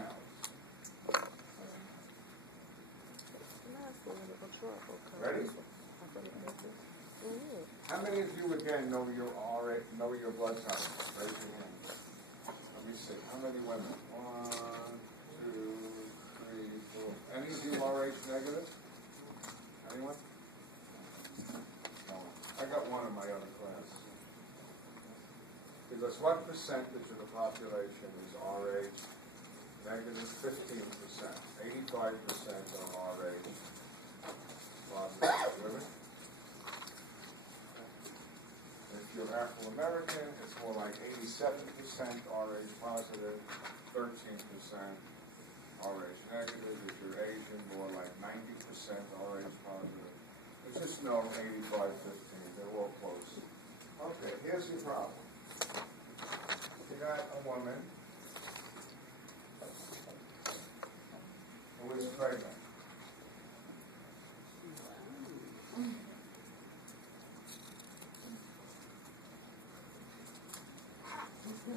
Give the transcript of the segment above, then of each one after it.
now. Ready? How many of you again know your blood type? Raise your hand. Let me see. How many women? 1, 2, 3, 4. Any of you Rh negative? Anyone? No. I got one in my other class. Because what percentage of the population is Rh negative? 15%. 85% are Rh positive women. If you're Afro-American, it's more like 87% Rh positive, 13% Rh negative. If you're Asian, more like 90% Rh positive. But just know 85-15, they're all close. Okay, here's your problem. You got a woman who is pregnant. This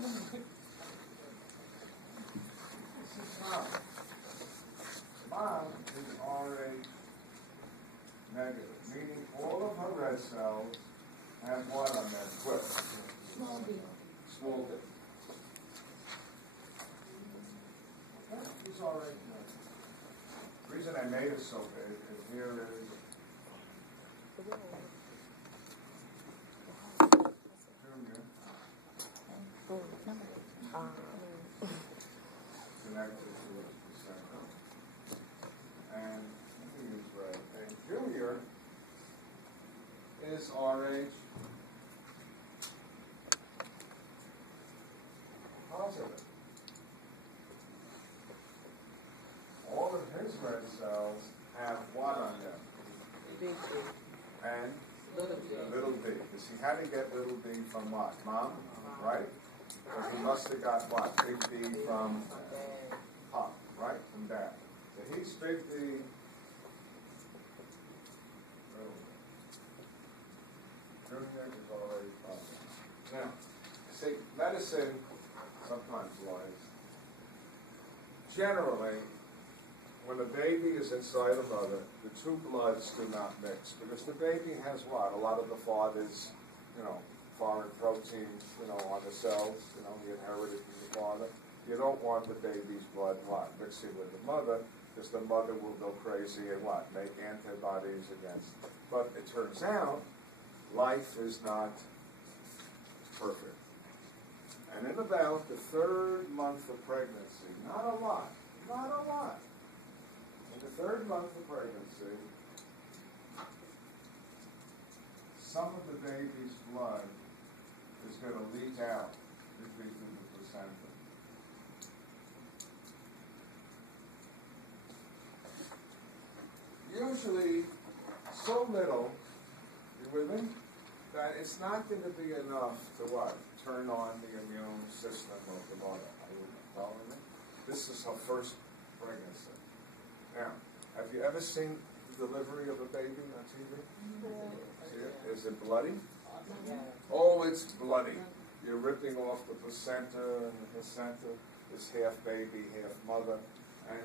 is mom. Mom is Rh negative, meaning all of her red cells have what on them? Quick. Small d. Small d. Okay, he's Rh negative. The reason I made it so big is here is Junior. Connected to the center. And he is red. And Junior is Rh positive. All of his red cells have what on them? Big D. And Little d. little d. You see, how did he get little d from what? Mom? Right? Because he must have got what? Big D from Pop, right? From Dad. So he's big D, little d. Junior is already positive. Now, see, medicine sometimes lies. Generally, when a baby is inside a mother, the two bloods do not mix because the baby has what? A lot of the father's, foreign protein, on the cells, he inherited from the father. You don't want the baby's blood mixing with the mother because the mother will go crazy and make antibodies against it. But it turns out life is not perfect. And in about the 3rd month of pregnancy, not a lot, in the 3rd month of pregnancy, some of the baby's blood is going to leak out through the placenta. Usually, so little, you with me, that it's not going to be enough to turn on the immune system of the mother. Are you following me? This is her first pregnancy. Now, have you ever seen the delivery of a baby on TV? See it? Is it bloody? Oh, it's bloody. You're ripping off the placenta, and the placenta is half baby, half mother. And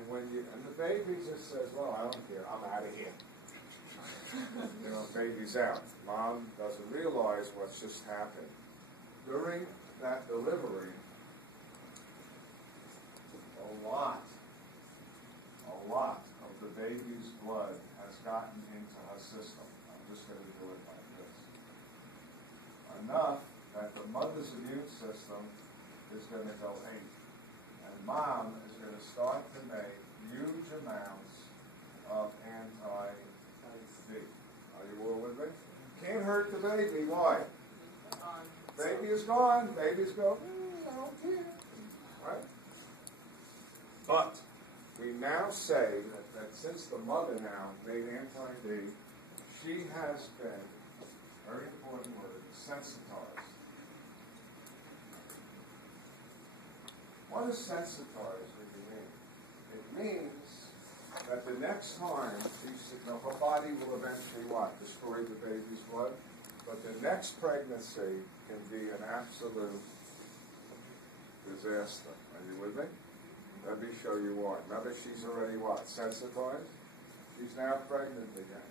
the baby just says, well, I don't care, I'm out of here. Baby's out. Mom doesn't realize what's just happened. During that delivery, a lot of the baby's blood has gotten into her system. I'm just going to do it like this. Enough that the mother's immune system is going to go 8. And mom is going to start to make huge amounts of anti-D. Are you all with me? Can't hurt the baby. Why? Baby is gone. Babies go, I don't care. Right? But we now say that since the mother now made anti-D, she has been, very important word, sensitized. What does sensitized really mean? It means that the next time, her body will eventually destroy the baby's blood, but the next pregnancy can be an absolute disaster. Are you with me? Let me show you why. Remember, she's already what? Sensitized? She's now pregnant again.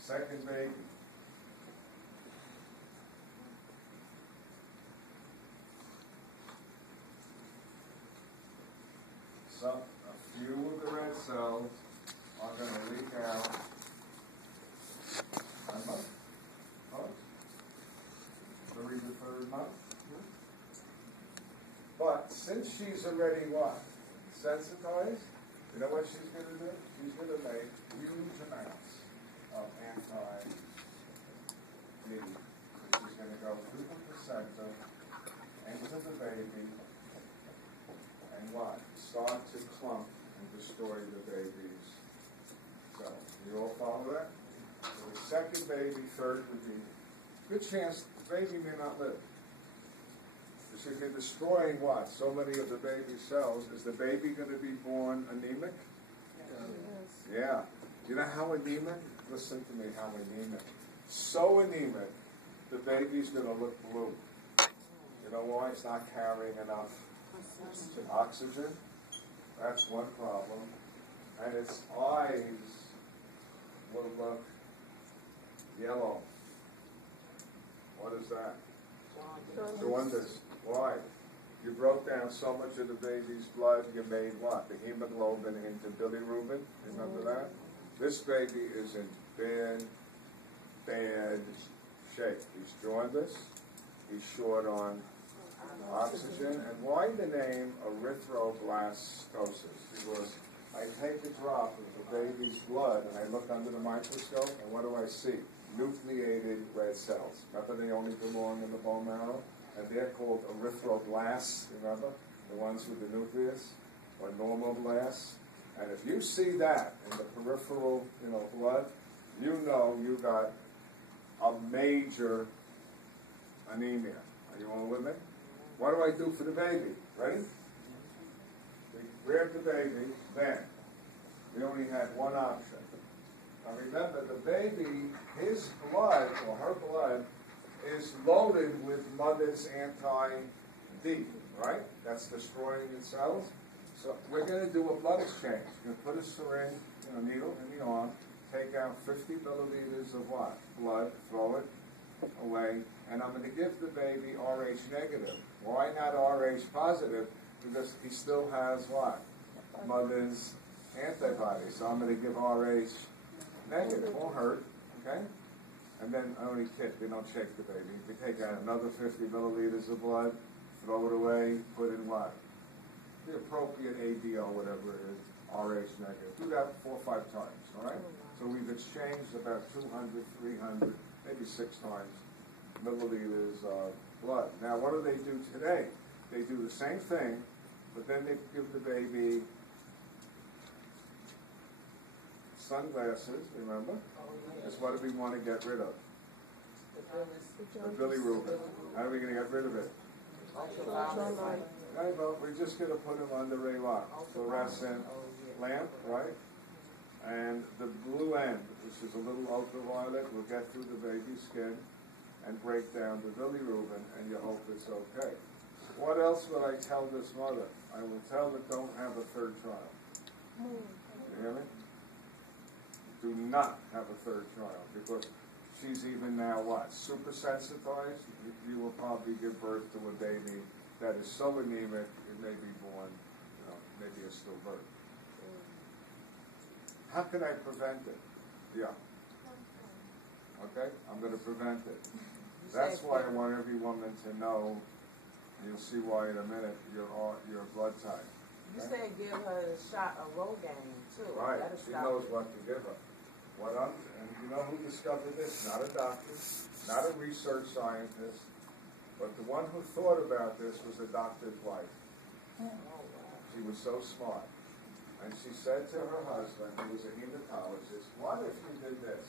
Second baby. A few of the red cells are going to leak out. A month? During the third month? But since she's already what? Sensitized, you know what she's going to do? She's going to make huge amounts of anti-D. She's going to go through the placenta into the baby and what? Start to clump and destroy the baby's cells. You all follow that? So the second baby, third would be good chance the baby may not live. Because if you're destroying what? So many of the baby's cells, is the baby going to be born anemic? Yes. Yeah. You know how anemic? Listen to me, how anemic. So anemic, the baby's going to look blue. You know why? It's not carrying enough oxygen. That's one problem. And its eyes will look yellow. What is that? Jaundice. Why? You broke down so much of the baby's blood, you made what? The hemoglobin into bilirubin. Remember that? This baby is in bad shape. He's jaundiced. He's short on oxygen. And why the name erythroblastosis? Because I take a drop of the baby's blood and I look under the microscope, and what do I see? Nucleated red cells. Remember, they only belong in the bone marrow? And they're called erythroblasts, remember? The ones with the nucleus, or normal blasts. And if you see that in the peripheral, blood, you know you got a major anemia. Are you all with me? What do I do for the baby? Ready? We grab the baby, then we only had one option. Now remember, the baby, his blood, or her blood, is loaded with mother's anti-D, right? That's destroying its cells. So we're going to do a blood exchange. We're going to put a syringe, needle in the arm, take out 50 milliliters of what? Blood, throw it away, and I'm going to give the baby RH negative. Why not RH positive? Because he still has what? Mother's antibodies. So I'm going to give RH negative. Won't hurt, okay? And then, only kid, we don't shake the baby. We take out another 50 milliliters of blood, throw it away, put in what? The appropriate ADO, whatever it is, RH negative. Do that 4 or 5 times, all right? So we've exchanged about 200, 300, maybe 6 times milliliters of blood. Now, what do they do today? They do the same thing, but then they give the baby sunglasses, remember? That's what do we want to get rid of? The bilirubin. How are we going to get rid of it? Okay, well, we're just going to put them under a what? Fluorescent lamp, right? And the blue end, which is a little ultraviolet, will get through the baby's skin and break down the bilirubin, and you hope it's okay. What else will I tell this mother? I will tell her don't have a third child. You hear me? Do not have a third child, because she's even now what? Super sensitized. You will probably give birth to a baby that is so anemic it may be born, maybe a stillbirth. How can I prevent it? Yeah. Okay? I'm going to prevent it. That's why I want every woman to know, you'll see why in a minute, your blood type. You said give her a shot of Rogaine, too. Right. She knows what to give her. And you know who discovered this? Not a doctor, not a research scientist, but the one who thought about this was a doctor's wife. She was so smart. And she said to her husband, who was a hematologist, what if you did this?